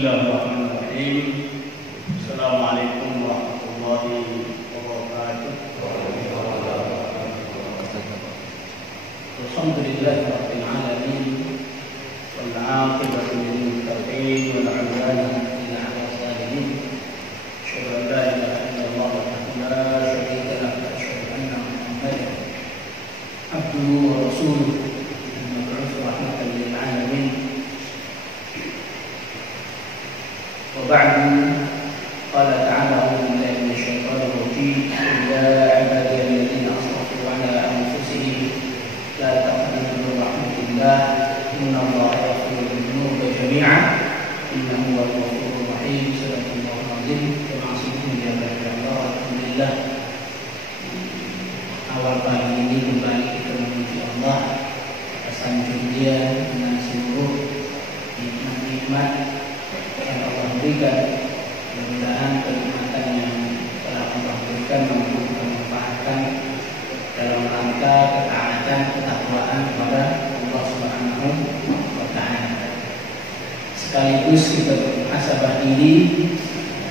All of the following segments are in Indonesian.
Bismillahirrahmanirrahim. Assalamualaikum warahmatullahi wabarakatuh. Alhamdulillahi rabbil alamin. Wal 'aqibatu lil muttaqin wa la 'udwana illa 'alal zalimin. Asyhadu an la ilaha illallah wahdahu la syarika lahu wa asyhadu anna Muhammadan abduhu wa rasuluh. Al-mab'uts rahmatan lil 'alamin. وبعد قال تعالى أعوذ بالله من الشيطان الرجيم يا عبادي الذين أسرفوا على أنفسهم لا تقنطوا من رحمة الله إن الله يغفر الذنوب جميعا إنه هو الغفور الرحيم. صدق الله العظيم. Terima kasih alhamdulillah. Awal pagi ini kembali kita memuji Allah atas sanjung Dia dengan seluruh nikmat-nikmat yang Allah berikan. Mudah-mudahan kenikmatan yang telah Allah berikan mampu kita manfaatkan dalam rangka ketaatan, ketakwaan kepada Allah Subhanahu wa Ta'ala. Sekaligus kita bermuhasabah diri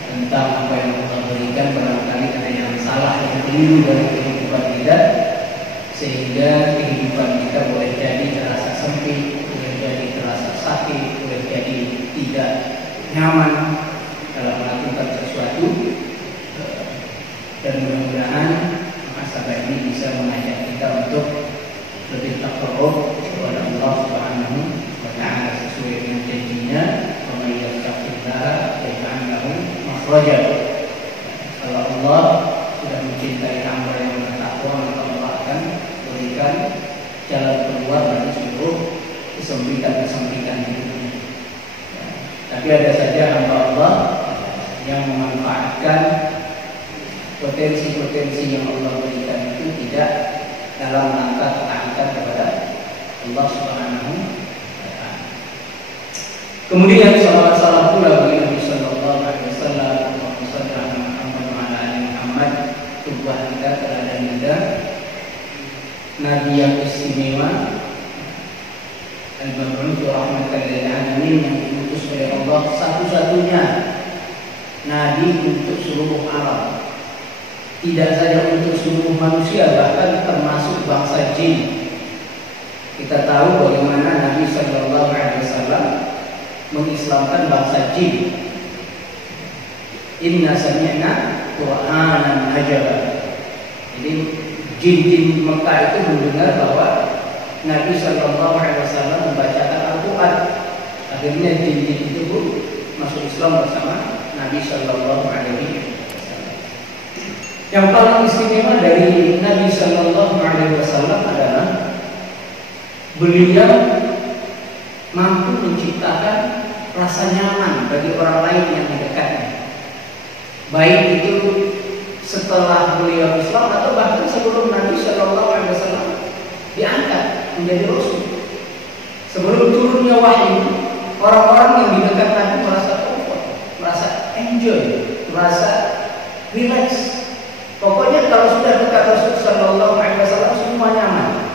tentang apa yang Allah berikan. Barangkali ada yang salah, yang keliru dari kehidupan kita, sehingga kehidupan kita boleh jadi terasa sempit, boleh jadi terasa sakit, boleh jadi tidak nyaman dalam melakukan sesuatu. Dan mudah-mudahan muhasabah ini bisa mengajak kita untuk lebih takarrub kepada Allah Subhanahu wa Ta'ala sesuai dengan janjinya, wa may yattaqillaha yaj'al lahu makhraja. Kalau Allah sudah mencintai hamba yang bertakwa, maka Allah akan berikan jalan keluar dari seluruh kesempitan-kesempitan hidupnya. Tapi ada saja hamba Allah yang memanfaatkan potensi-potensi yang Allah berikan itu tidak dalam rangka ketaatan kepada Allah Subhanahu wa Ta'ala. Kemudian salam pula bagi Nabi sallallahu alaihi wasallam, Allahumma shalli ala Muhammad wa ala ali Muhammad. Tubuh kita teladan kita, nabi yang istimewa, al-mab'uts rahmatan lil alamin, yang diutus oleh Allah satu-satunya nabi untuk seluruh alam. Tidak saja untuk seluruh manusia, bahkan termasuk bangsa jin. Kita tahu bagaimana Nabi sallallahu alaihi wasallam mengislamkan bangsa jin. Inna sami'na Qur'anan ajaba. Jadi jin-jin Mekah itu mendengar bahwa Nabi sallallahu alaihi wasallam membacakan Al-Qur'an. Akhirnya jin-jin itu masuk Islam bersama Nabi sallallahu alaihi wasallam. Yang paling istimewa dari Nabi sallallahu alaihi wasallam adalah beliau mampu menciptakan rasa nyaman bagi orang lain yang mendekatnya. Baik itu setelah beliau Islam atau bahkan sebelum Nabi sallallahu alaihi wasallam diangkat menjadi rasul. Sebelum turunnya wahyu, orang-orang yang di dekat Nabi merasa comfort, merasa enjoy, merasa relax. Pokoknya kalau sudah dekat Rasul sallallahu alaihi wasallam semua nyaman.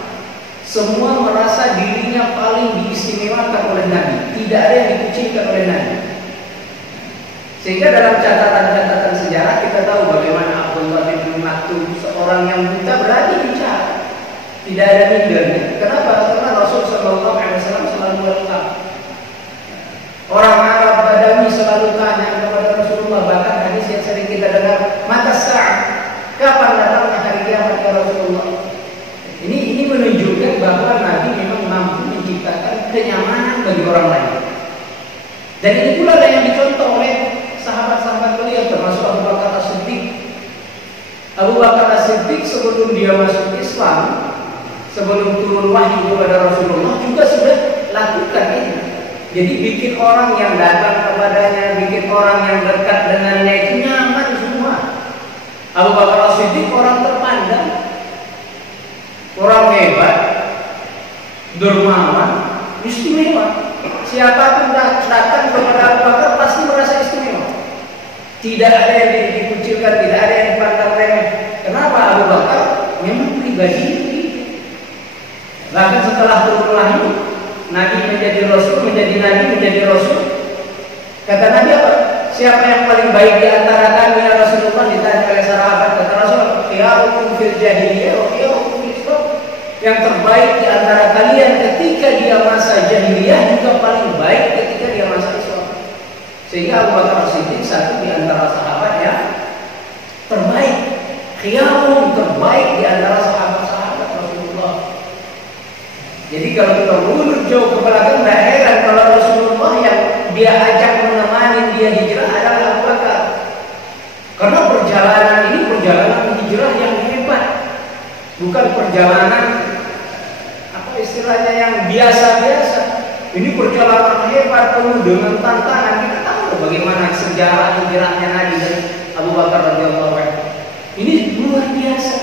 Semua merasa dirinya paling diistimewakan oleh Nabi, tidak ada yang dikucilkan oleh Nabi. Sehingga dalam catatan-catatan sejarah kita tahu bagaimana Abdullah bin Maktum, seorang yang buta, berani bicara. Tidak ada mindernya. Kenapa? Karena Rasul sallallahu alaihi wasallam selalu welcome. Orang Arab Badawi selalu tanya kepada Rasulullah, bahkan hadis yang sering kita dengar, mata sa'ah, kapan datangnya hari kiamat ya Rasulullah? Ini menunjukkan bahwa Nabi memang mampu menciptakan kenyamanan bagi orang lain. Dan ini pula yang dicontoh oleh sahabat-sahabat beliau, termasuk Abu Bakar As-Siddiq. Abu Bakar As-Siddiq sebelum dia masuk Islam, sebelum turun wahyu kepada Rasulullah, juga sudah lakukan ini. Jadi bikin orang yang datang kepadanya, bikin orang yang dekat dengannya itu nyaman semua. Abu Bakar As-Siddiq orang terpandang, orang hebat, dermawan, istimewa. Siapapun datang kepada Abu Bakar pasti merasa istimewa. Tidak ada yang dikucilkan, tidak ada yang dipandang remeh. Kenapa? Abu Bakar memang pribadi. Bahkan setelah turun wahyu, Nabi menjadi Rasul, menjadi Nabi, menjadi Rasul, Kata Nabi apa? Siapa yang paling baik di antara kami ya Rasulullah? Ditanya oleh sahabat. Kata Rasulullah, khiyarukum fil jahiliyah wa khiyarukum fil Islam. Yang terbaik di antara kalian ketika dia masa jahiliyah juga paling baik ketika dia masa Islam. Sehingga Abu Bakar As-Siddiq satu di antara sahabat yang terbaik, khiyarum terbaik di antara sahabat-sahabat Rasulullah. Jadi kalau kita mundur jauh ke belakang, tidak heran kalau Rasulullah yang dia ajak menemani dia hijrah adalah Abu Bakar. Karena perjalanan ini perjalanan hijrah yang hebat, bukan perjalanan apa istilahnya yang biasa-biasa. Ini perjalanan hebat penuh dengan tantangan. Kita tahu bagaimana sejarah hijrahnya Nabi dan Abu Bakar radhiyallahu anhu. Ini luar biasa.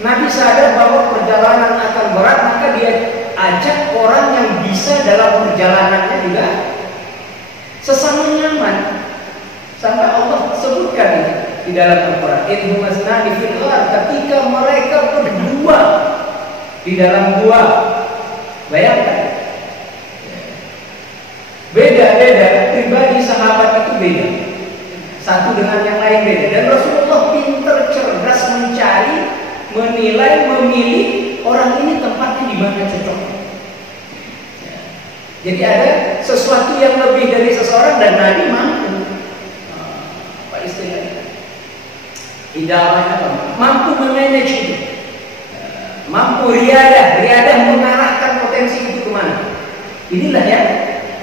Nabi sadar bahwa perjalanan akan berat, maka dia ajak orang yang bisa dalam perjalanannya juga sesama nyaman. Sampai Allah sebutkan di dalam Al-Quran, idhum asnani fil ghar, ketika mereka berdua di dalam gua. Bayangkan, beda-beda pribadi sahabat itu beda, satu dengan yang lain beda. Dan Rasulullah pintar cerdas mencari, menilai, memilih orang ini tempatnya di mana cocok. Jadi ada sesuatu yang lebih dari seseorang dan Nabi mampu, apa istilahnya? Idalahnya apa? Mampu memanage itu, mampu riadah mengarahkan potensi itu kemana. Inilah yang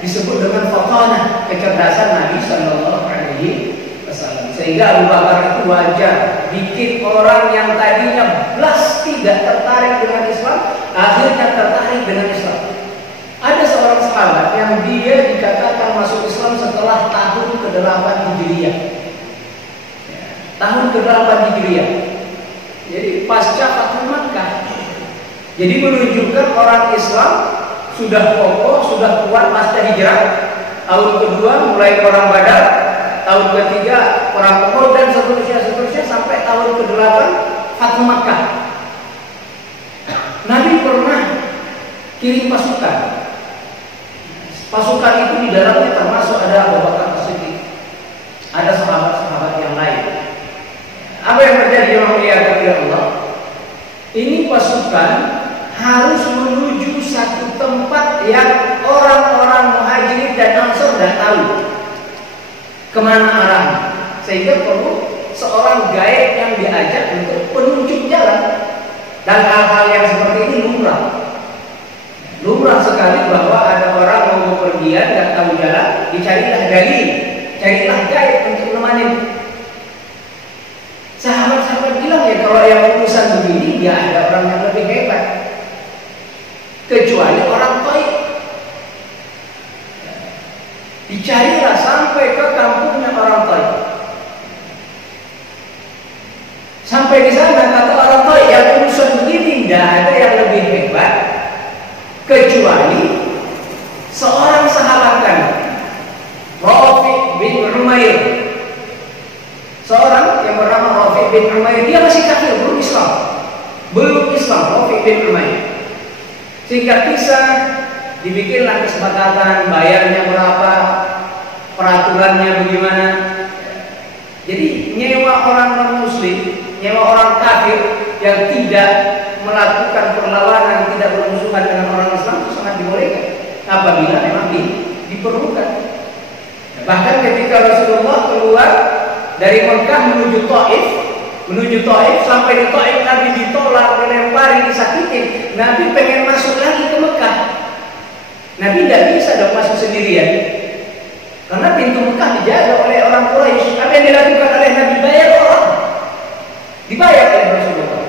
disebut dengan fatanah, kecerdasan Nabi Sallallahu Alaihi Wasallam. Sehingga Abu Bakar itu wajar bikin orang yang tadinya belas tidak tertarik dengan Islam, akhirnya tertarik dengan Islam. Ada seorang sahabat yang dia dikatakan masuk Islam setelah tahun ke-8 Hijriah. Tahun ke-8 Hijriah. Jadi pasca Fathu Makkah. Jadi menunjukkan orang Islam sudah kokoh, sudah kuat pasca hijrah. Tahun kedua mulai perang Badar, tahun ketiga perang Uhud dan seterusnya sampai tahun ke-8 Fathu Makkah. Nabi pernah kirim pasukan. Pasukan itu di dalamnya termasuk ada Abu Bakar As-Siddiq, ada sahabat-sahabat yang lain. Apa yang terjadi yang muliakan oleh Allah? Ini pasukan harus menuju satu tempat yang orang-orang Muhajirin dan Ansor tidak tahu kemana arahnya, sehingga perlu seorang gaib yang diajak untuk penunjuk jalan. Dan hal-hal yang seperti ini lumrah sekali bahwa ada orang mau bepergian nggak tahu jalan, dicarilah dalil, carilah gaib untuk menemani. Sahabat-sahabat bilang ya kalau yang urusan begini ya ada orang yang lebih hebat kecuali orang Taif. Dicarilah sampai ke kampungnya orang Taif. Sampai di sana kata orang Taif yang urusan begini tidak ada yang lebih hebat kecuali seorang sahabat kami, Rafi bin Umair. Seorang yang bernama Rafi bin Umair, dia masih kafir, belum Islam, Rafi bin Umair. Singkat kisah, dibikinlah kesepakatan, bayarnya berapa, peraturannya bagaimana. Jadi nyewa orang non-muslim, nyewa orang kafir yang tidak melakukan perlawanan, tidak bermusuhan dengan orang Islam itu sangat dibolehkan apabila memang diperlukan. Bahkan ketika Rasulullah keluar dari Mekah menuju Taif, sampai di Taif Nabi ditolak, dilempari, disakitin. Nabi pengen masuk lagi ke Mekah. Nabi tidak bisa dong masuk sendirian, karena pintu Mekah dijaga oleh orang Quraisy. Apa yang dilakukan oleh Nabi? Dibayar oleh Rasulullah.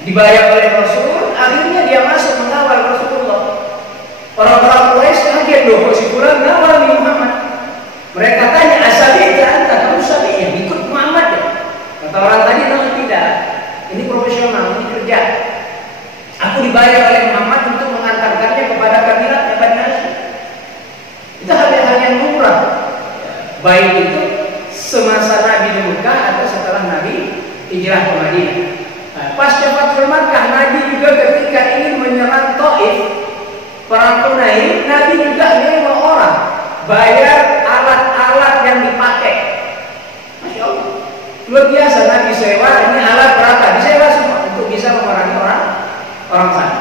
Dibayar oleh Rasul, akhirnya dia masuk mengawal Rasulullah. Orang-orang Quraisy kaget, loh kok si Quran ngawal Muhammad. Mereka tanya, asalnya anta, kamu sabi ya ikut Muhammad ya? Kata orang tadi, tidak. Ini profesional, ini kerja. Aku dibayar oleh Muhammad untuk mengantarkannya kepada kabilatnya Bani Hashim. Itu hal-hal yang murah. Baik itu semasa Nabi di Mekah atau setelah Nabi hijrah ke Madinah. Pasca Fathu Makkah, Nabi juga ketika ingin menyerang Taif, perang Hunain, Nabi juga nyewa orang, bayar Luar biasa, Nabi sewa, ini alat berapa? Disewa semua untuk bisa memerangi orang sana.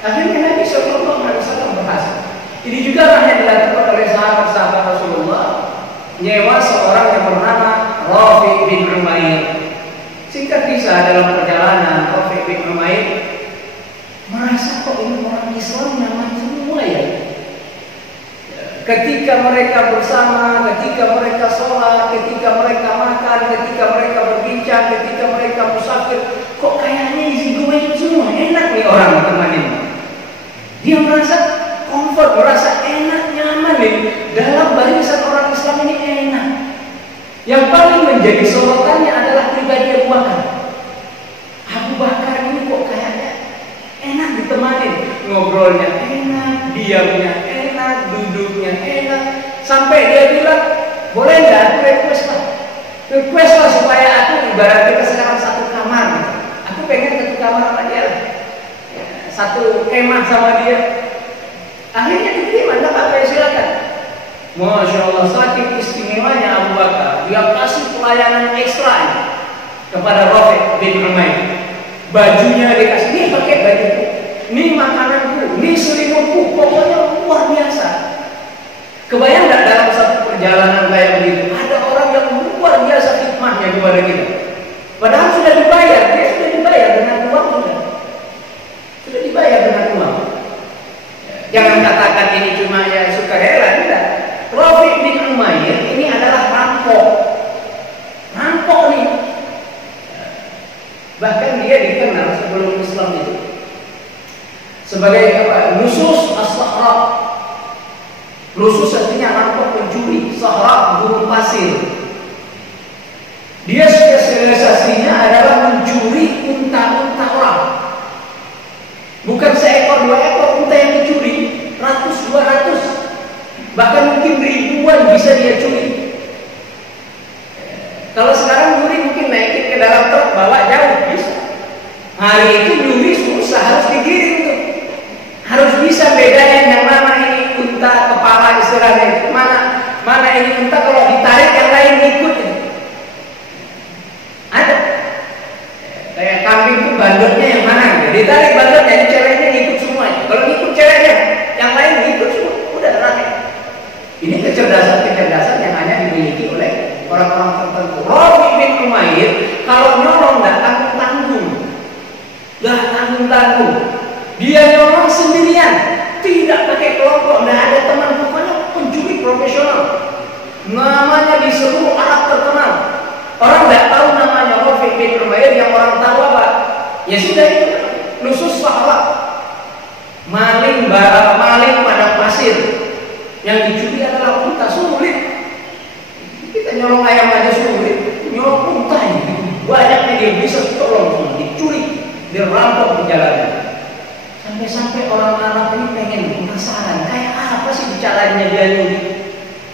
Akhirnya Nabi Sallallahu Alaihi Wasallam berhasil. Ini juga yang dilakukan oleh sahabat-sahabat Rasulullah, nyewa seorang yang bernama Rafi bin Umair. Singkat kisah, dalam perjalanan Rafi bin Umair merasa kok ini orang Islam nyaman semua ya. Ketika mereka bersama, ketika mereka sholat, ketika mereka makan, ketika mereka berbincang, ketika mereka musafir, kok kayaknya isi gue semua enak nih orang teman-teman. Dia merasa comfort, merasa enak, nyaman nih dalam barisan orang Islam ini enak. Yang paling menjadi sorotannya adalah pribadi Abu Bakar. Abu Bakar ini kok kayaknya enak ditemani, ngobrolnya enak, diamnya enak, duduknya enak, sampai dia bilang, boleh nggak aku request lah supaya aku ibarat kita sekarang satu kamar, aku pengen satu kamar sama dia, satu kemah sama dia. Akhirnya diterima, nggak apa-apa, silakan. Masya Allah, saking istimewanya Abu Bakar, dia kasih pelayanan ekstra kepada Rafi bin Umair. Bajunya dikasih, ini pakai bajuku, ini makananku, ini selimutku, pokoknya luar biasa. Kebayang nggak dalam satu perjalanan kayak begitu ada orang yang luar biasa hikmahnya kepada kita. Padahal sudah dibayar, dia sudah dibayar dengan uang, sudah dibayar dengan uang. Jangan katakan ini cuma ya sukarela, tidak. Rafi bin Umair ini adalah rampok nih. Bahkan dia dikenal sebelum Islam itu sebagai apa? Nusus as-sahra. Nusus artinya rampok, pencuri. Sahra, gunung pasir. Dia spesialisasinya adalah mencuri unta-unta orang. Bukan seekor, dua ekor unta yang dicuri, ratus, 200, bahkan mungkin ribuan bisa dia curi. Kalau sekarang nyuri mungkin naikin ke dalam truk, bawa jauh bisa. Hari itu nyuri susah, harus digiring tuh. Harus bisa bedain yang mana ini unta kepala istilahnya, mana ini unta kalau ditarik yang lain ikut. Ada. Kayak kambing tuh bandotnya yang mana? Ditarik bandotnya, jadi ceweknya ngikut semuanya. Kalau ngikut ceweknya, yang lain ngikut semua. Udah rakyat. Ini kecerdasan yang hanya dimiliki oleh orang-orang tertentu. Rafi bin Umair kalau nyolong nggak tanggung-tanggung, nggak tanggung-tanggung. Dia nyolong sendirian, tidak pakai kelompok, nggak ada teman, pokoknya pencuri profesional. Namanya di seluruh Arab terkenal. Orang nggak tahu namanya Rafi bin Umair, yang orang tahu apa? Ya sudah itu nusus sahabat. Maling padang pasir. Yang dicuri adalah unta, sulit. Kita nyolong ayam aja sulit, nyolong unta ini banyaknya dia bisa tolong, dicuri, dirampok di jalanan. Sampai-sampai orang Arab ini pengen penasaran, kayak apa sih bicaranya dia nyuri?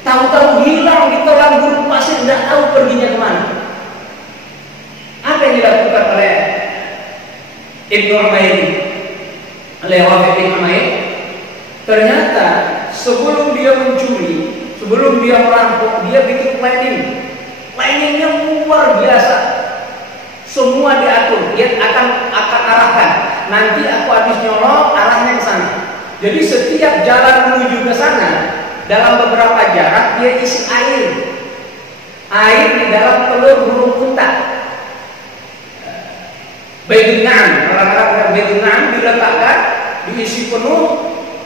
Tahu-tahu hilang di telan gurun pasir, tidak tahu perginya kemana. Apa yang dilakukan oleh Ibnu Umair, oleh Rafi bin Umair? Ternyata sebelum dia mencuri, sebelum dia merampok, dia bikin planning. Planningnya luar biasa. Semua diatur, dia akan arahkan. Nanti aku habis nyolong, arahnya ke sana. Jadi setiap jalan menuju ke sana, dalam beberapa jarak dia isi air. Air di dalam telur burung unta. Baitun Na'am, orang-orang bilang Baitun Na'am diletakkan, diisi penuh,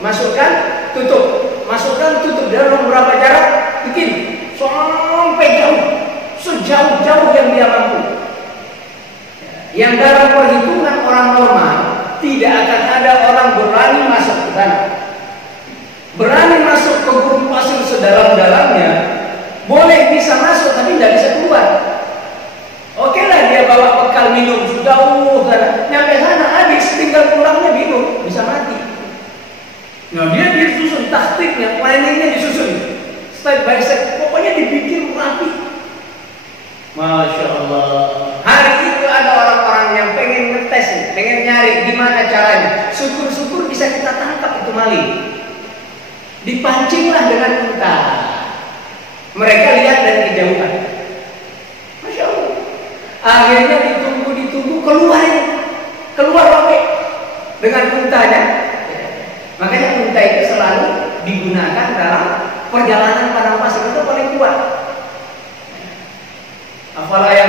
masukkan, tutup. Masukkan, tutup. Dalam beberapa jarak bikin sampai jauh, sejauh-jauh yang dia mampu. Yang dalam perhitungan orang normal tidak akan ada orang berani masuk ke sana. Berani masuk ke gurun pasir sedalam-dalamnya, boleh bisa masuk tapi tidak bisa keluar. Oke lah, dia bawa bekal minum jauh sana, nyampe sana habis, tinggal pulangnya bingung, bisa mati. Nah, dia disusun taktiknya, planningnya disusun step by step, pokoknya dibikin rapi. Masya Allah. Hari itu ada orang-orang yang pengen ngetes, pengen nyari gimana caranya. Syukur-syukur bisa kita tangkap itu maling. Dipancinglah dengan unta. Mereka lihat dari kejauhan. Masya Allah.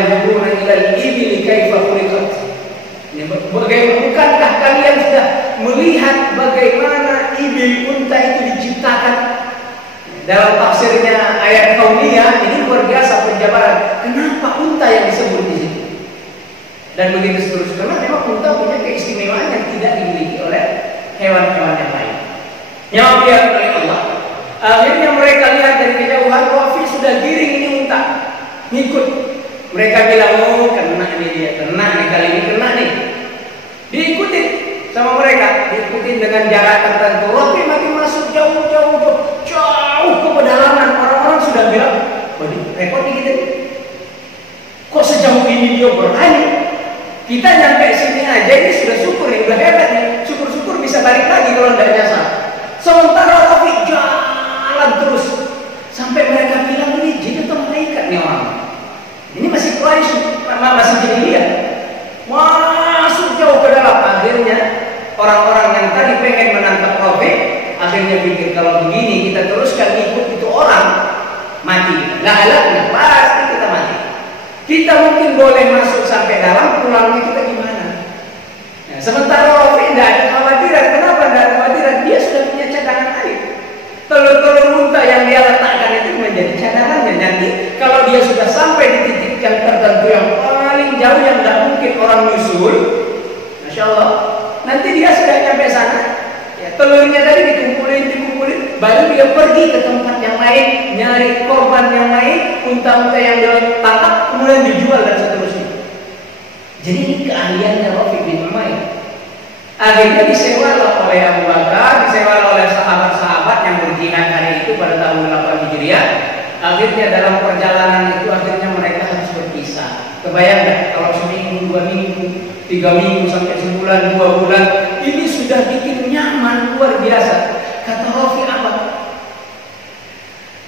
yanzuruna ilal ibili kaifa khuliqat. Bukankah kalian sudah melihat bagaimana ibil unta itu diciptakan? Dalam tafsirnya ayat kauniyah ini luar biasa penjabaran. Kenapa unta yang disebut di situ? Dan begitu seterusnya. Karena memang unta punya keistimewaan yang tidak dimiliki oleh hewan-hewan yang lain. Yang dilihat oleh Allah. Akhirnya mereka lihat dari kejauhan, Rafi sudah giring ini unta, ngikut. Mereka bilang, oh kena nih dia, kena nih kali ini kena nih. Diikutin sama mereka, diikutin dengan jarak tertentu. Rafi makin masuk jauh ke pedalaman. Orang-orang sudah bilang, waduh repot nih kita. Kok sejauh ini dia berani? Kita nyampe sini aja ini sudah syukur nih, udah hebat nih. Syukur-syukur bisa balik lagi kalau tidak nyasar. Sementara Rafi jalan terus sampai mereka bilang ini jin atau malaikat nih orang. Ini masih Quraisy, masih jahiliyah. Masuk jauh ke dalam. Akhirnya orang-orang yang tadi pengen menangkap Rafi akhirnya pikir kalau begini kita teruskan ikut itu orang mati. Lah pasti kita mati. Kita mungkin boleh masuk sampai dalam, pulangnya kita gimana? Nah, sementara Rafi tidak ada khawatiran. Kenapa tidak ada khawatiran? Dia sudah punya cadangan air. Telur-telur unta yang dia letakkan itu menjadi cadangannya. Nanti kalau dia sudah sampai di titik yang tertentu yang paling jauh yang tidak mungkin orang nyusul, Masya Allah, nanti dia sudah sampai sana. Ya, telurnya tadi dikumpulin, baru dia pergi ke tempat yang lain, nyari korban yang lain, unta-unta yang dia tangkap, kemudian dijual dan seterusnya. Jadi ini keahliannya Rafi bin Umayyah. Akhirnya disewalah oleh Abu Bakar, disewalah oleh sahabat-sahabat yang berjihad hari itu pada tahun 8 Hijriah. Akhirnya dalam perjalanan itu akhirnya mereka harus berpisah. Kebayang gak kalau seminggu, 2 minggu, 3 minggu sampai sebulan, 2 bulan, ini sudah bikin nyaman luar biasa. Kata Rafi apa?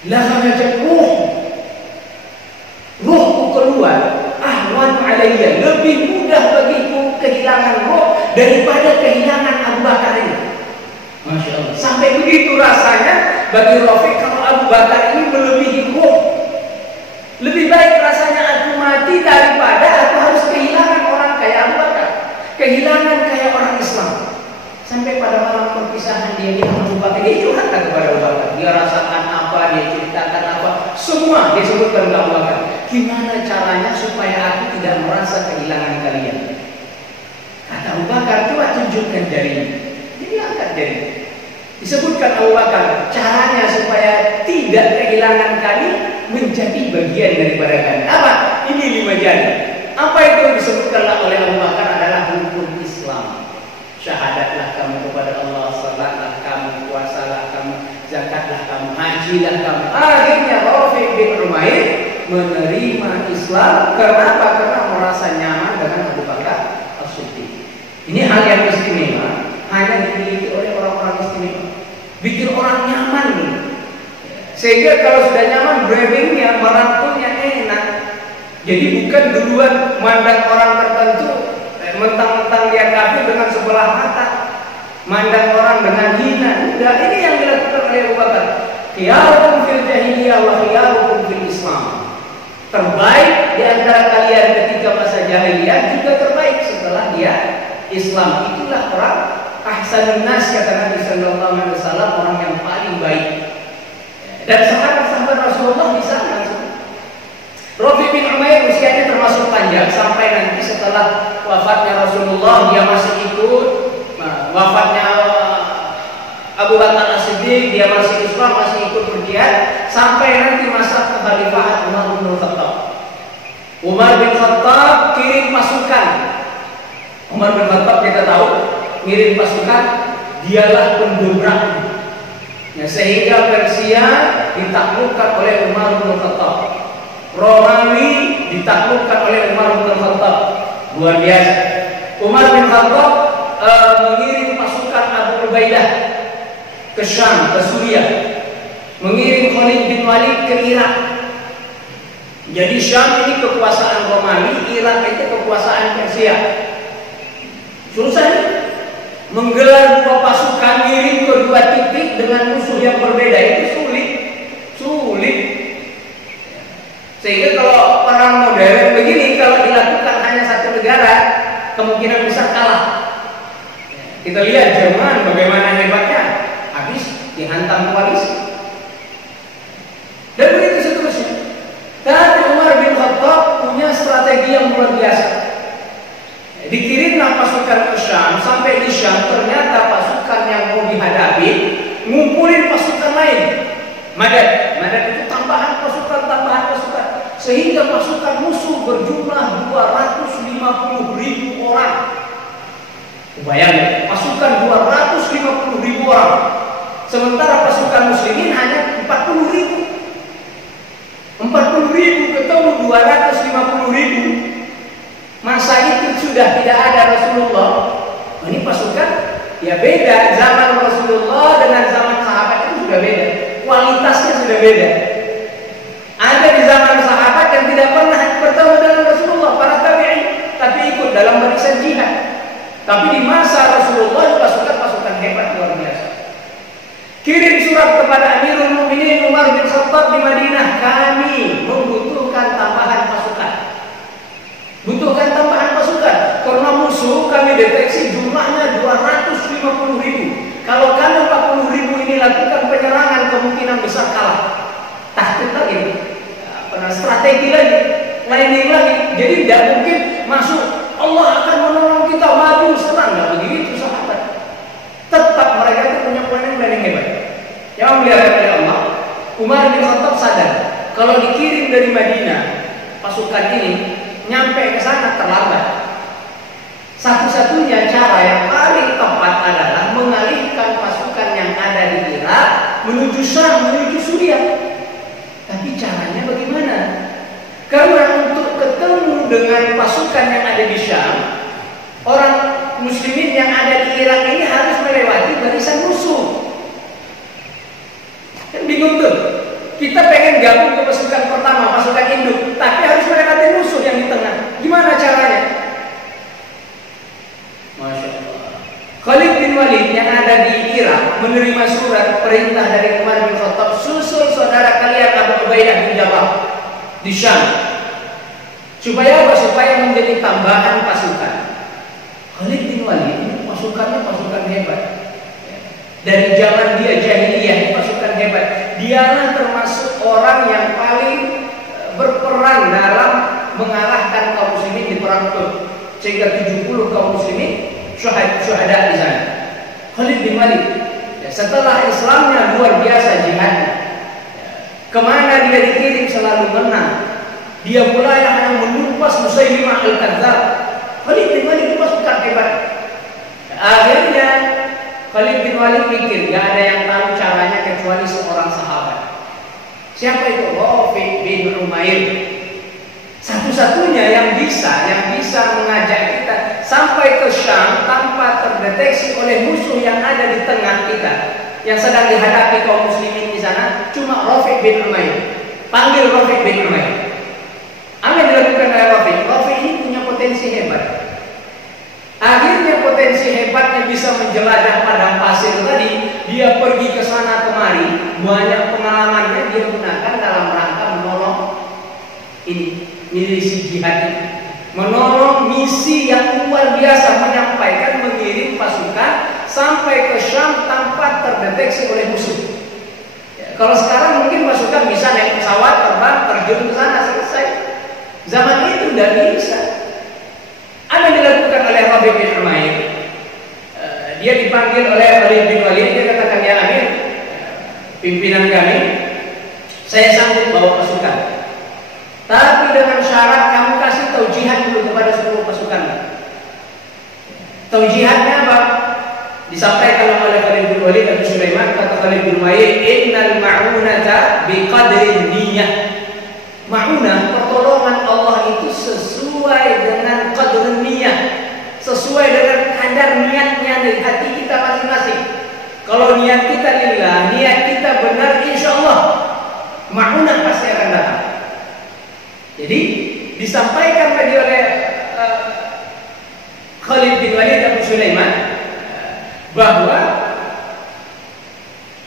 La kharajat ruhku keluar, ahwan alayya, lebih mudah bagiku kehilangan ruh daripada kehilangan Abu Bakar ini. Masya Allah. Sampai begitu rasanya bagi Rafi kalau Abu Bakar ini melebihi ruh. Lebih baik rasanya aku mati daripada aku harus kehilangan orang kayak Abu Bakar, kehilangan kayak orang Islam. Sampai pada malam perpisahan dia bilang Abu Bakar, dia curhatkan kepada Abu Bakar. Dia rasakan apa, dia ceritakan apa, semua dia sebutkan kepada Abu Bakar. Gimana caranya supaya aku tidak merasa kehilangan kalian? Kata Abu Bakar, coba tunjukkan jarinya. Dia angkat jari. Disebutkan Abu Bakar, caranya supaya tidak kehilangan kami menjadi bagian daripada kami. Apa? Ini 5 jari. Apa itu disebutkanlah oleh Abu Bakar adalah rukun Islam. Syahadatlah kamu kepada Allah, salatlah kamu, puasalah kamu, zakatlah kamu, hajilah kamu. Akhirnya Rafi bin Umayyah menerima Islam. Karena apa? Karena merasa nyaman dengan Abu Bakar As-Siddiq. Ini hal yang istimewa, hanya dimiliki oleh orang-orang istimewa. Bikin orang nyaman nih. Sehingga kalau sudah nyaman, brandingnya, merangkulnya enak. Jadi bukan duluan mandang orang tertentu, mentang-mentang dia kafir dengan sebelah mata, mandang orang dengan hina. Udah, ini yang dilakukan oleh Abu Bakar. Khiyarukum fil jahiliyah wa khiyarukum fil Islam. Terbaik di antara kalian ketika masa jahiliyah juga terbaik setelah dia Islam. Itulah orang ahsanun nas, kata Nabi sallallahu alaihi wasallam, orang yang paling baik. Dan sahabat-sahabat Rasulullah di sana. Rafi bin Umayyah usianya termasuk panjang sampai nanti setelah wafatnya Rasulullah dia masih ikut, wafatnya Abu Bakar As-Siddiq dia masih Islam, masih ikut berjihad sampai nanti masa kekhalifahan Umar bin Khattab. Umar bin Khattab kirim pasukan. Umar bin Khattab kita tahu ngirim pasukan, dialah pendobrak. Ya, sehingga Persia ditaklukkan oleh Umar bin Khattab. Romawi ditaklukkan oleh Umar bin Khattab. Luar biasa. Umar bin Khattab mengirim pasukan Abu Ubaidah ke Syam, ke Suriah. Mengirim Khalid bin Walid ke Irak. Jadi Syam ini kekuasaan Romawi, Irak itu kekuasaan Persia. Susah menggelar 2 pasukan ngirim ke 2 titik dengan musuh yang berbeda itu sulit. Sehingga kalau perang modern begini, kalau dilakukan hanya satu negara, kemungkinan besar kalah. Kita lihat Jerman bagaimana hebatnya, habis dihantam koalisi. Dan begitu seterusnya. Tapi Umar bin Khattab punya strategi yang luar biasa. Dikirimlah pasukan ke Syam, sampai di Syam ternyata pasukan yang mau dihadapi ngumpulin pasukan lain. Madad itu tambahan pasukan, sehingga pasukan musuh berjumlah 250.000 orang. Bayangkan, pasukan 250.000 orang, sementara pasukan muslimin hanya 40.000. 40.000 ketemu 250.000. Masa itu sudah tidak ada Rasulullah. Ini pasukan ya beda. Zaman Rasulullah dengan zaman sahabat itu sudah beda. Kualitasnya sudah beda. Ada di zaman sahabat yang tidak pernah bertemu dengan Rasulullah, para tabi'in, tapi ikut dalam barisan jihad. Tapi di masa Rasulullah pasukan-pasukan hebat luar biasa. Kirim surat kepada Amirul Mukminin Umar bin Khattab di Madinah, kami membutuhkan tambahan pasukan. Butuhkan tambahan pasukan karena musuh kami deteksi jumlahnya 250.000. Kalau kami 40.000 ini lakukan penyerangan, kemungkinan besar kalah. Takut lagi, strategi lagi, landing lagi. Jadi tidak mungkin masuk Allah akan menolong kita maju serang, nggak begitu sahabat. Tetap mereka itu punya planning hebat. Yang mulia oleh Allah, Umar bin Khattab sadar kalau dikirim dari Madinah pasukan ini nyampe ke sana terlambat. Satu-satunya cara yang paling tepat adalah mengalihkan pasukan yang ada di Irak menuju Syam, menuju Suriah. Tapi caranya bagaimana? Karena untuk ketemu dengan pasukan yang ada di Syam, orang muslimin yang ada di Irak ini harus melewati barisan musuh. Kan bingung tuh. Kita pengen gabung ke pasukan pertama, pasukan induk, tapi harus melewati musuh yang di tengah. Gimana caranya? Masya Allah. Khalid bin Walid yang ada di Irak menerima surat perintah dari Umar bin Khattab, susul saudara kalian Abu Ubaidah bin Jarrah di Syam. Supaya apa? Supaya menjadi tambahan pasukan. Khalid bin Walid ini pasukannya pasukan hebat. Dari zaman dia jahiliyah, pasukan hebat. Dialah termasuk orang yang paling berperan dalam mengalahkan kaum muslimin di perang Uhud, sehingga 70 kaum muslimin syuhada di sana. Khalid bin Walid setelah Islamnya luar biasa jihadnya, kemana dia dikirim selalu menang. Dia pula yang menumpas Musailimah al-Kadzdzab. Khalid bin Walid itu pasukan hebat. Akhirnya Khalid bin Walid pikir gak ada yang tahu caranya kecuali seorang sahabat. Siapa itu? Rafi' bin Umair. Satu-satunya yang bisa mengajak kita sampai ke Syam tanpa terdeteksi oleh musuh yang ada di tengah kita, yang sedang dihadapi kaum muslimin di sana, cuma Rafi' bin Umair. Panggil Rafi' bin Umair. Apa yang dilakukan oleh Rafi'? Rafi' ini punya potensi hebat. Akhirnya potensi hebatnya bisa menjelajah padang pasir tadi. Dia pergi ke sana kemari, banyak pengalamannya dia gunakan dalam rangka menolong ini misi jihad ini, menolong misi yang luar biasa, menyampaikan mengirim pasukan sampai ke Syam tanpa terdeteksi oleh musuh. Kalau sekarang mungkin pasukan bisa naik pesawat terbang terjun ke sana selesai. Zaman itu tidak bisa. Apa yang dilakukan oleh Rafi' bin Umair? Dia dipanggil oleh Khalid bin Walid. Dia katakan, ya Amir, pimpinan kami, saya sanggup bawa pasukan, tapi dengan syarat kamu kasih taujihat dulu kepada seluruh pasukan. Taujihatnya apa? Disampaikan oleh Khalid bin Walid dan Sulaiman. Kata Khalid bin Walid, innal ma'unata biqadri niyyah. Ma'unah, pertolongan Allah itu sesuai dengan qadr niyyah, sesuai dengan kadar niatnya dari hati kita masing-masing. Kalau niat kita lillah, niat kita benar, insya Allah ma'unah pasti akan datang. Jadi disampaikan tadi oleh Khalid bin Walid dan Sulaiman bahwa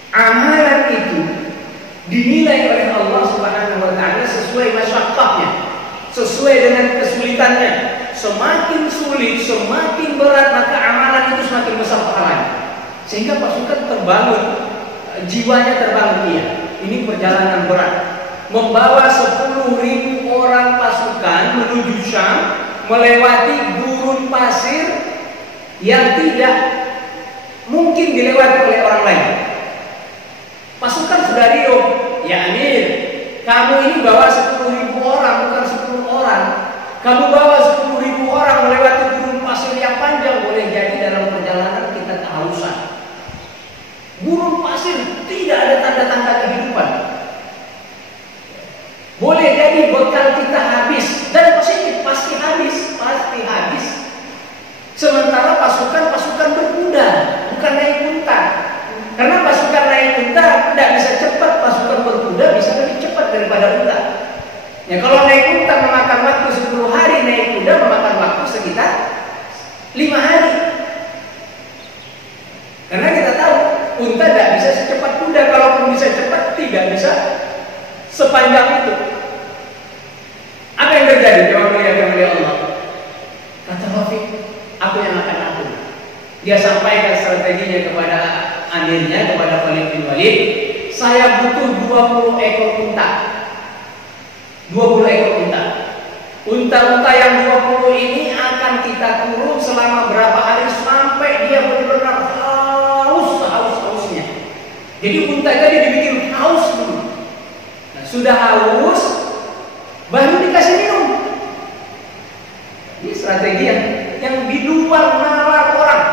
amalan itu dinilai oleh Allah Subhanahu wa taala sesuai masyarakat sesuai dengan kesulitannya. Semakin sulit, semakin berat, maka amalan itu semakin besar pahalanya. Sehingga pasukan terbangun, jiwanya terbangun. Iya, ini perjalanan berat. Membawa 10.000 orang pasukan menuju Syam, melewati gurun pasir yang tidak mungkin dilewati oleh orang lain. Pasukan sudah riuh, ya Amir, kamu ini bawa 10.000 orang, bukan 10 orang. Kamu bawa 10.000 orang melewati gurun pasir yang panjang, boleh jadi dalam perjalanan kita kehausan. Gurun pasir tidak ada tanda-tanda kehidupan. Boleh jadi bekal kita habis, dan pasti habis. Sementara pasukan berkuda, bukan naik unta. Karena pasukan naik unta tidak bisa cepat, pasukan berkuda bisa lebih cepat daripada unta. Ya, kalau naik unta memakan waktu 10 hari, naik kuda memakan waktu sekitar 5 hari. Karena kita tahu unta tidak bisa secepat kuda, kalaupun bisa cepat tidak bisa sepanjang itu. Apa yang terjadi? Jawab oleh Allah. Kata Rafiq, aku yang akan atur. Dia sampaikan strateginya kepada amirnya, kepada Khalid bin Walid. Saya butuh 20 ekor unta. 20 ekor unta. Unta-unta yang 20 ini akan kita kurung selama berapa hari sampai dia benar-benar haus-hausnya. Jadi unta tadi dibikin haus dulu. Nah, sudah haus baru dikasih minum. Ini strategi yang di luar nalar orang.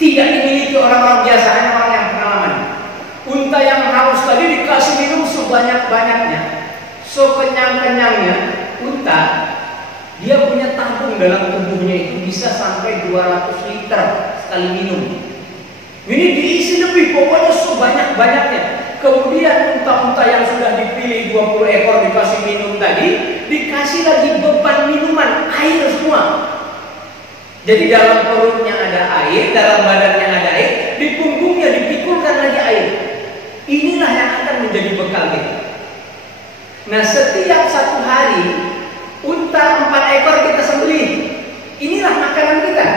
Tidak dimiliki orang-orang biasa, hanya orang yang pengalaman. Unta yang haus tadi dikasih minum sebanyak-banyaknya, sekenyang-kenyangnya. Unta, dia punya tampung dalam tubuhnya itu bisa sampai 200 liter sekali minum. Ini diisi lebih, pokoknya sebanyak-banyaknya. Kemudian unta-unta yang sudah dipilih 20 ekor dikasih minum tadi, dikasih lagi beban minuman, air semua. Jadi dalam perutnya ada air, dalam badannya ada air, di punggungnya dipikulkan lagi air. Inilah yang akan menjadi bekal kita. Nah, setiap 1 hari unta 4 ekor kita sembelih. Inilah makanan kita.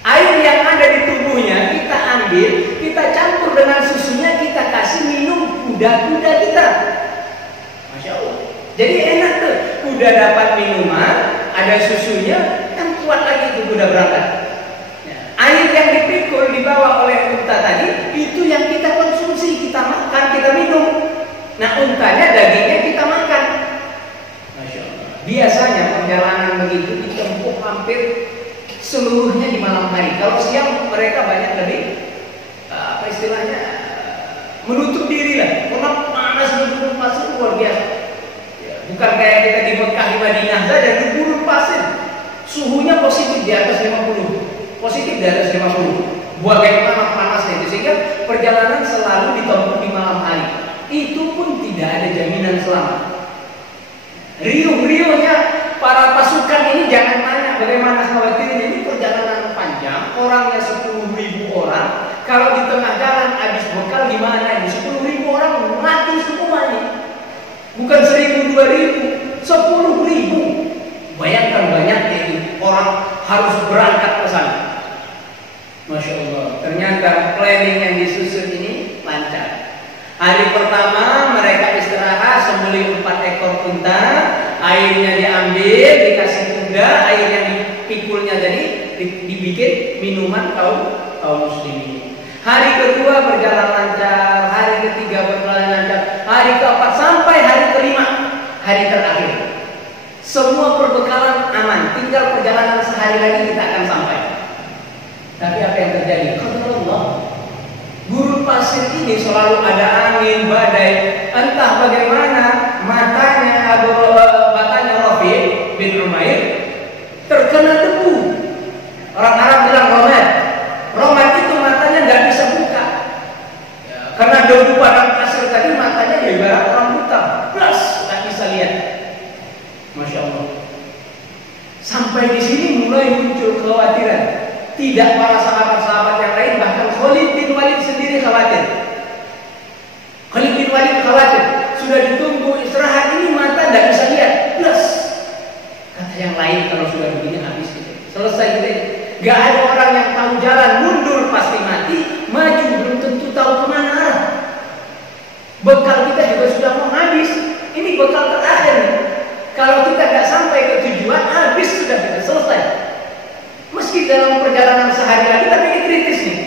Air yang ada di tubuhnya kita ambil, kita campur dengan susunya, kita kasih minum kuda-kuda kita. Masya Allah. Jadi enak tuh, kuda dapat minuman, ada susunya, kan kuat lagi itu kuda berangkat. Air yang dipikul dibawa oleh unta tadi, itu yang kita konsumsi, kita makan, kita minum. Nah, untanya, dagingnya kita makan. Masya Allah. Biasanya perjalanan begitu ditempuh hampir seluruhnya di malam hari. Kalau siang mereka banyak lebih apa istilahnya, menutup diri lah. Karena panas di pasir luar biasa. Ya, bukan kayak kita di Mekah, di Madinah saja, di gurun pasir suhunya positif di atas 50, positif di atas 50. Bagaimana panasnya itu, sehingga perjalanan selalu ditempuh di malam hari. Itu pun tidak ada jaminan selamat. Riuh-riuhnya para pasukan ini, jangan tanya bagaimana khawatirnya. Ini perjalanan panjang, orangnya 10.000 orang. Kalau di tengah jalan habis bekal gimana? 10.000 orang mati semuanya. Bukan 1.000, 2.000, 10.000. Bayangkan banyaknya itu orang harus berangkat ke sana. Masya Allah. Ternyata planning yang disusun ini lancar. Hari pertama mereka istirahat, sembelih 4 ekor unta, airnya diambil, dikasih kuda, air yang dipikulnya tadi dibikin minuman kaum muslimin. Hari kedua berjalan lancar, hari ketiga berjalan lancar, hari keempat sampai hari kelima, hari terakhir. Semua perbekalan aman, tinggal perjalanan sehari lagi kita akan sampai. Tapi apa yang terjadi? Allah, gurun pasir ini selalu ada angin, badai. Entah bagaimana matanya Rafiq bin Umair terkena debu. Orang Arab bilang romat. Romat itu matanya nggak bisa buka. Ya, karena debu padang pasir tadi, matanya ya ibarat orang buta, plus nggak bisa lihat. Masya Allah. Sampai di sini mulai muncul kekhawatiran. Tidak para sahabat-sahabat yang lain, bahkan Khalid bin Walid sendiri khawatir. Khalid bin Walid khawatir. Sudah ditunggu istirahat ini, mata tidak bisa lihat. Plus sehari lagi, tapi ini kritis nih.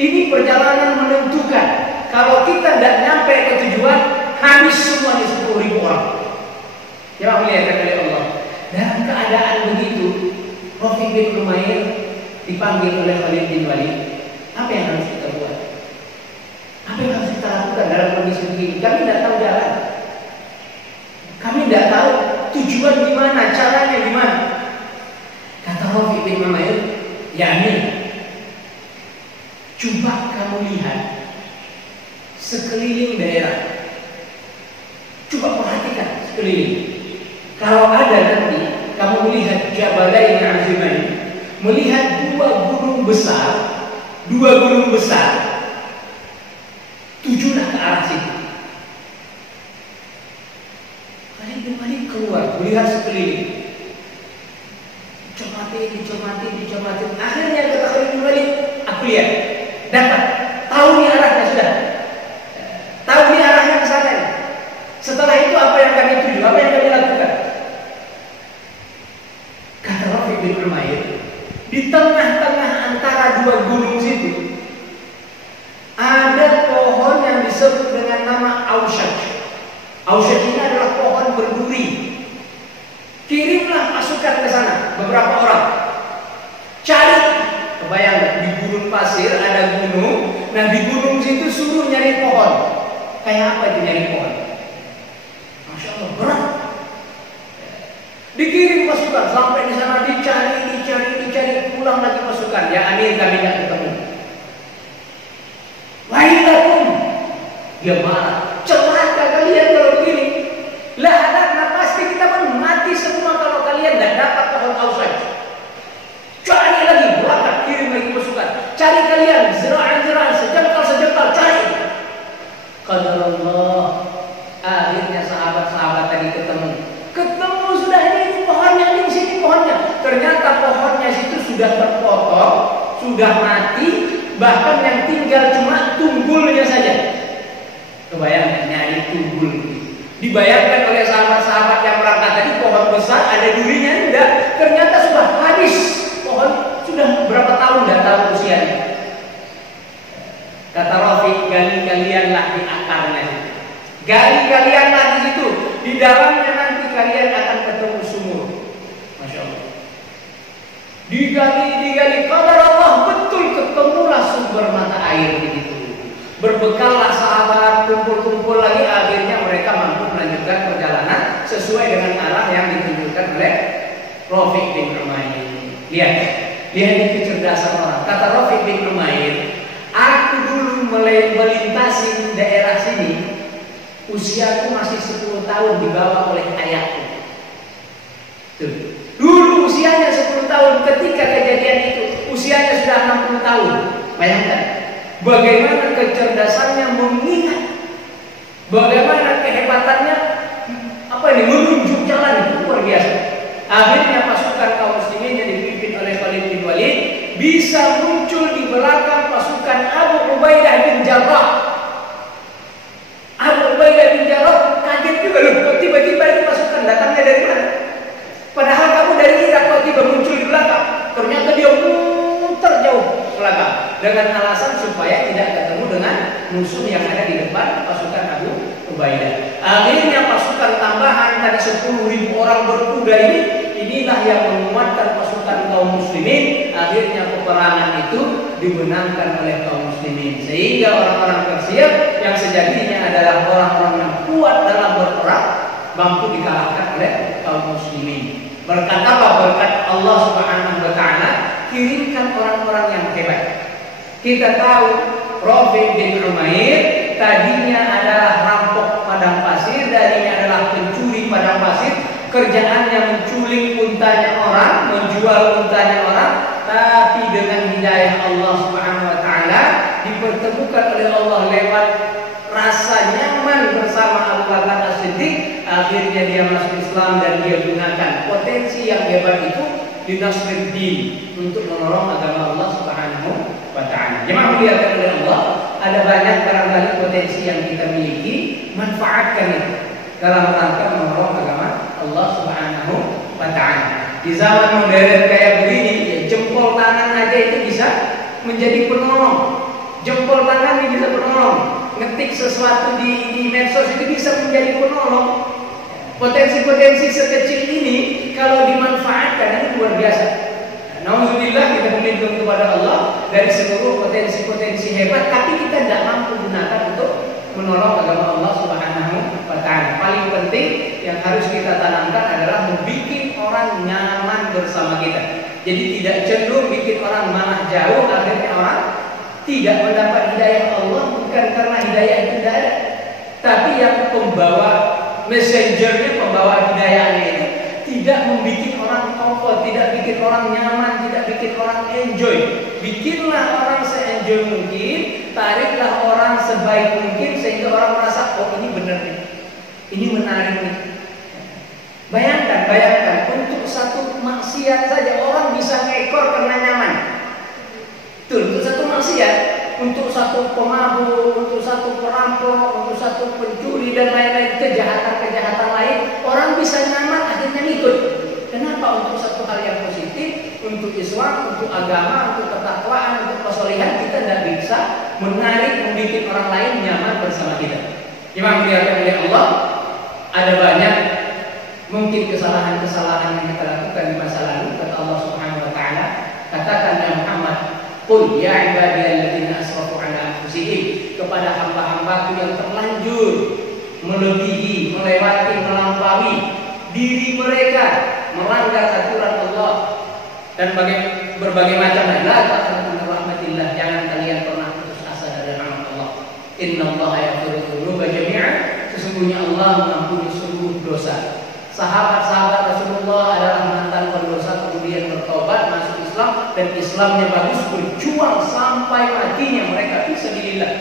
Ini perjalanan menentukan. Kalau kita tidak nyampe ke tujuan, habis semuanya 10.000 orang. Ya melihat oleh Allah. Dalam keadaan begitu, Rafiq bin Umair dipanggil oleh Khalid bin Walid. Apa yang harus kita buat? Apa yang harus kita lakukan dalam kondisi begini? Kami tidak tahu jalan. Kami tidak tahu tujuan gimana, caranya gimana. Kata Rafiq bin Umair, ya Amir, coba kamu lihat sekeliling daerah. Coba perhatikan sekeliling. Kalau ada nanti kamu melihat Jabalain Azimain, melihat dua gunung besar, tujulah ke arah situ. Khalid bin Walid keluar, melihat sekeliling, dicermati. Akhirnya kata Khalid bin Walid, aku lihat, dapat, tahu nih arahnya sudah, tahu nih arahnya ke sana. Setelah itu apa yang kami tuju, apa yang kami lakukan? Kata Rafiq bin Umair, di tengah-tengah antara dua gunung situ ada pohon yang disebut dengan nama Aushaj. Aushaj ini adalah pohon berduri. Kirimlah pasukan ke sana, beberapa orang. Cari, kebayang di gurun pasir ada gunung. Nah di gunung situ suruh nyari pohon. Kayak apa itu nyari pohon? Masya Allah, berat. Dikirim pasukan sampai di sana, dicari, pulang lagi pasukan. Ya Amir, kami tidak ketemu. Wailakum, dia marah. Celaka kalian kalau begini. Lah, pasti kita pun mati semua kalau kalian tidak dapat pohon Aushaj. Cari lagi, berangkat, kirim lagi pasukan. Cari kalian, ziraan, sejengkal, cari. Qadarullah, akhirnya sahabat-sahabat tadi ketemu sudah, ini pohonnya, ini di sini pohonnya. Ternyata pohonnya situ sudah terpotong, sudah mati, bahkan yang tinggal cuma tunggulnya saja. Kebayang nyari tunggul. Dibayangkan oleh sahabat-sahabat yang berangkat tadi, pohon besar ada durinya, enggak. Ternyata sudah habis pohon, sudah berapa tahun enggak tahu usianya. Kata Rafiq, gali kalianlah di akarnya. Gali kalianlah di situ. Di dalamnya nanti kalian akan ketemu sumur. Masya Allah. Digali. Qadar Allah, betul ketemulah sumber mata air di situ. Berbekallah sahabat, kumpul lagi. Akhirnya mereka mampu melanjutkan perjalanan sesuai dengan arah yang ditunjukkan oleh Rafiq bin Umair. Lihat ini kecerdasan orang. Kata Rafiq bin Umair, aku dulu melintasi daerah sini, usiaku masih 10 tahun, dibawa oleh ayahku. Tuh. Dulu usianya 10 tahun, ketika kejadian itu usianya sudah 60 tahun. Bayangkan bagaimana kecerdasannya mengingat, bagaimana kehebatannya, menunjuk jalan, luar biasa. Akhirnya pasukan kaum muslimin yang dipimpin oleh Khalid bin Walid bisa muncul di belakang pasukan Abu Ubaidah bin Jarrah. Abu Ubaidah bin Jarrah kaget juga loh, kok tiba-tiba itu pasukan datangnya dari mana? Padahal kamu dari Irak, kok tiba muncul di belakang. Ternyata dia muter jauh ke belakang dengan alasan supaya tidak ketemu dengan musuh yang ada di depan pasukan Abu Ubaidah. Akhirnya pasukan tambahan tadi 10.000 orang berkuda inilah yang menguatkan pasukan kaum muslimin. Akhirnya peperangan itu dimenangkan oleh kaum muslimin, sehingga orang-orang Persia yang sejatinya adalah orang-orang yang kuat dalam berperang mampu dikalahkan oleh kaum muslimin. Berkat apa? Berkat Allah Subhanahu wa taala kirimkan orang-orang yang hebat. Kita tahu Rafiq bin Umair tadinya adalah rampok padang pasir, tadinya adalah pencuri padang pasir, kerjaannya menculik untanya orang, menjual untanya orang. Tapi dengan hidayah Allah Subhanahu wa taala dipertemukan oleh Allah lewat rasa nyaman bersama Abu Bakar As-Siddiq. Akhirnya dia masuk Islam dan dia gunakan potensi yang hebat itu di Nasruddin untuk menolong agama Allah Subhanahu wa taala. Jemaah muliakan oleh Allah, ada banyak barangkali potensi yang kita miliki, manfaatkan itu dalam rangka menolong agama Allah Subhanahu wa taala. Di zaman modern kayak begini, jempol tangan aja itu bisa menjadi penolong. Jempol tangan ini bisa penolong. Ngetik sesuatu di medsos itu bisa menjadi penolong. Potensi-potensi sekecil ini kalau dimanfaatkan itu luar biasa. Nauzubillah, kita berlindung kepada Allah dari seluruh potensi-potensi hebat, tapi kita tidak mampu gunakan untuk menolong agama Allah Subhanahu wa Ta'ala. Paling penting yang harus kita tanamkan adalah membuat orang nyaman bersama kita. Jadi tidak cenderung bikin orang malah jauh, akhirnya orang tidak mendapat hidayah Allah bukan karena hidayah itu tidak ada, tapi yang pembawa messengernya, pembawa hidayahnya itu tidak membuat orang comfort, tidak bikin orang nyaman, tidak bikin orang enjoy. Bikinlah orang se-enjoy mungkin, tariklah orang sebaik mungkin sehingga orang merasa, oh ini benar nih, ini menarik nih. Bayangkan untuk satu maksiat saja orang bisa ngekor karena nyaman. Tuh, untuk satu maksiat, untuk satu pemabuk, untuk satu perampok, untuk satu pencuri dan lain-lain kejahatan lain, orang bisa nyaman akhirnya ngikut. Kenapa? Untuk satu hal yang positif, untuk Islam, untuk agama, untuk ketakwaan, untuk kesolehan, kita tidak bisa menarik, membuat orang lain nyaman bersama kita. Yang dimuliakan oleh Allah, ada banyak mungkin kesalahan-kesalahan yang kita lakukan di masa lalu. Kata Allah Subhanahu wa Ta'ala, katakan ya Muhammad, qul ya ibadiyalladzina asrafu ala anfusihim, kepada hamba-hambaku yang terlanjur melebihi, melewati, melampaui diri mereka, melanggar aturan Allah dan berbagai macam la taqnatu min rahmatillah, jangan kalian pernah putus asa dari rahmat Allah. Innallaha yaghfiru dzunuba jami'an, sesungguhnya Allah mengampuni seluruh dosa. Sahabat-sahabat Rasulullah adalah mantan pendosa kemudian bertobat masuk Islam dan Islamnya bagus, berjuang sampai matinya mereka fisabilillah.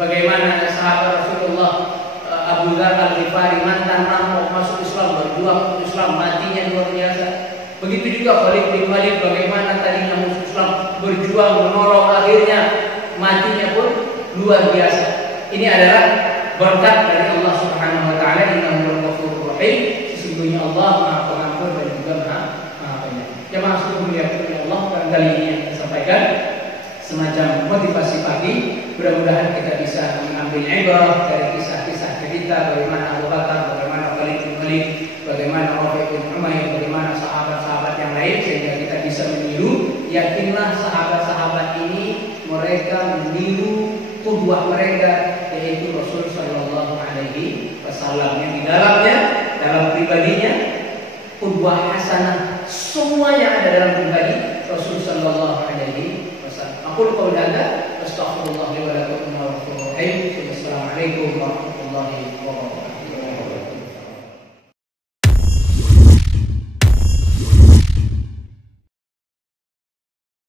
Bagaimana sahabat Rasulullah Abu Dzar Al-Ghifari mantan rampok masuk Islam, berjuang untuk Islam, matinya luar biasa. Begitu juga Khalid bin Walid, bagaimana tadinya musuh Islam, berjuang menolong, akhirnya matinya pun luar biasa. Ini adalah berkat dari Allah Subhanahu wa Ta'ala. Innahu ghafurur rahim, sesungguhnya Allah Maha Pengampun dan juga Maha Penyayang. Jemaah sekalian dimuliakan oleh Allah, kali ini yang saya sampaikan semacam motivasi pagi. Mudah-mudahan kita bisa mengambil ibrah dari kisah-kisah cerita bagaimana Abu Bakar, bagaimana Khalid bin Walid, bagaimana Rafi' bin Umayyah, bagaimana sahabat-sahabat yang lain, sehingga kita bisa meniru. Yakinlah sahabat-sahabat ini mereka meniru qudwah mereka, yaitu Rasul Sallallahu Alaihi Wasallam, yang di dalamnya, dalam pribadinya qudwah hasanah, semua yang ada dalam pribadi Rasul Sallallahu Alaihi Wasallam. Aku qauli hadza, astaghfirullah li wa lakum wa Assalamualaikum warahmatullahi wabarakatuh.